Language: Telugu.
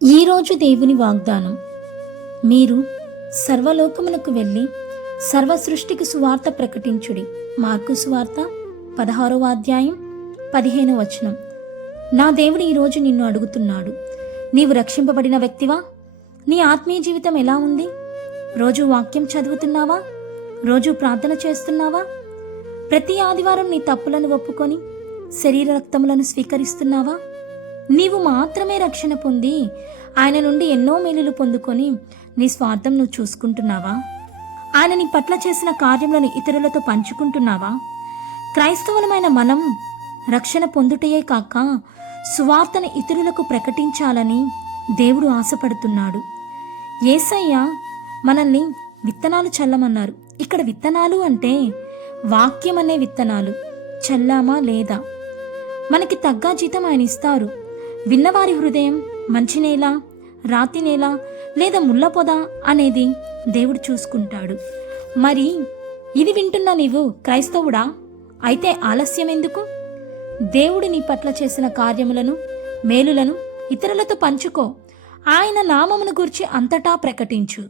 ఈరోజు దేవుని వాగ్దానం, మీరు సర్వలోకమునకు వెళ్ళి సర్వ సృష్టికి సువార్త ప్రకటించుడి. మార్కు సువార్త 16వ అధ్యాయం 15వ వచనం. నా దేవుడు ఈరోజు నిన్ను అడుగుతున్నాడు, నీవు రక్షింపబడిన వ్యక్తివా? నీ ఆత్మీయ జీవితం ఎలా ఉంది? రోజు వాక్యం చదువుతున్నావా? రోజు ప్రార్థన చేస్తున్నావా? ప్రతి ఆదివారం నీ తప్పులను ఒప్పుకొని శరీర రక్తములను స్వీకరిస్తున్నావా? నీవు మాత్రమే రక్షణ పొంది ఆయన నుండి ఎన్నో మేలులు పొందుకొని నీ స్వార్థం నువ్వు చూసుకుంటున్నావా? ఆయన నీ పట్ల చేసిన కార్యములను ఇతరులతో పంచుకుంటున్నావా? క్రైస్తవులమైన మనం రక్షణ పొందుటయే కాక సువార్తను ఇతరులకు ప్రకటించాలని దేవుడు ఆశపడుతున్నాడు. యేసయ్య మనల్ని విత్తనాలు చల్లమన్నారు. ఇక్కడ విత్తనాలు అంటే వాక్యం అనే విత్తనాలు. చల్లామా లేదా? మనకి తగ్గ జీతం ఆయన ఇస్తారు. విన్నవారి హృదయం మంచి నేల, రాతి నేల లేదా ముళ్ళ పొద అనేది దేవుడు చూసుకుంటాడు. మరి ఇది వింటున్న నీవు క్రైస్తవుడా? అయితే ఆలస్యం ఎందుకు? దేవుడు నీ పట్ల చేసిన కార్యములను, మేలులను ఇతరులతో పంచుకో. ఆయన నామమును గూర్చి అంతటా ప్రకటించు.